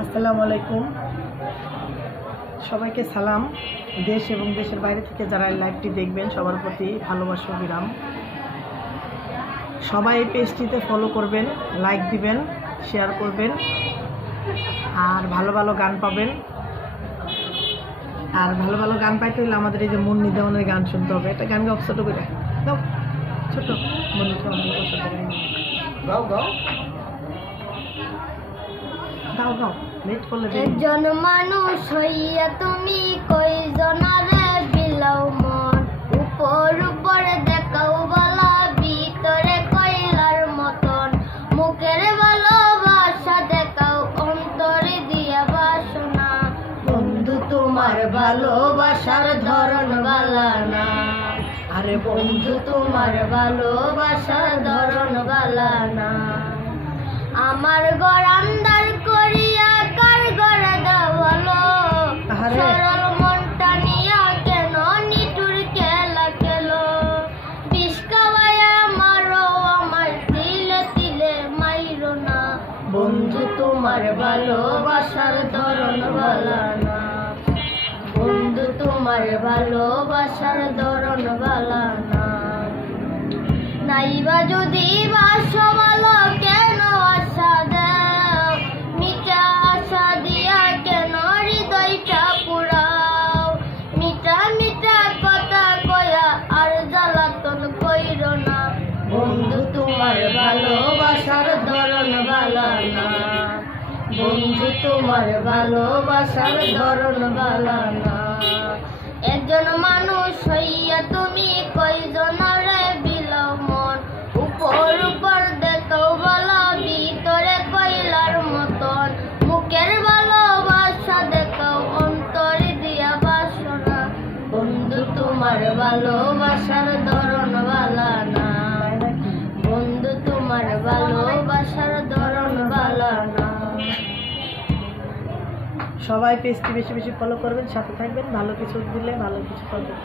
আসসালামু আলাইকুম, সবাইকে সালাম। দেশ এবং দেশের বাইরে থেকে যারা এই লাইভটি দেখবেন সবার প্রতি ভালোবাসা বিরাম। সবাই এই পেজটিতে ফলো করবেন, লাইক দিবেন, শেয়ার করবেন, আর ভালো ভালো গান পাবেন। আর ভালো ভালো গান পাইতে হলে আমাদের এই যে মুন্নি দেওয়ানের গান শুনতে হবে। একটা গান গাও ছোটো করে, দাও ছোট মুন্নি দেওয়ানের গাও গাও গাও গাও, লেট করলে একজন মানুষ হইয়া তুমি কয়জনারে বিলাও মন, উপর উপরে দেখাও বলা ভিতরে কয়লার মতন, মুখের ভালোবাসা দেখাও অন্তরে দিয়া বাসনা। বন্ধু তোমার ভালোবাসার ধরন বালা না, আরে বন্ধু তোমার ভালোবাসার ধরন বালা না। আমার ঘর আন্দার করিয়া কার ঘরে দেওয়ালো, সরল মনটা নিয়া কেন নিটুর খেলা খেলো। বিষ খাওয়াইয়া মারো আমার তিলে তিলে মাইরো না, বন্ধু তোমার ভালোবাসার ধরন বালা না, বন্ধু তোমার ভালোবাসার ধরন বালা না। নাইবা যদি বাসো ভালো কেন আশা দাও, মিঠা আশা দিয়া কেন হৃদয়টা পুরাও। মিঠা মিঠা কথা কয়া আর জ্বালাতন কইরো না, বন্ধু তোমার ভালোবাসার ধরন বালা না, বন্ধু তোমার ভালোবাসার ধরন বালা না। একজন মানুষ হইয়া তুমি কয়জনারে বিলাও মন, উপর উপর দেখাও বলা ভিতরে কয়লার মতন, মুখের ভালোবাসা দেখাও অন্তরে দিয়া বাসনা। বন্ধু তোমার ভালোবাসার ধরন বালা না, বন্ধু তোমার ভালোবাসার ধরন বালা না। সবাই পেজটি বেশি বেশি ফলো করবেন, সাথে থাকবেন, ভালো কিছু দিলে ভালো কিছু পাবেন।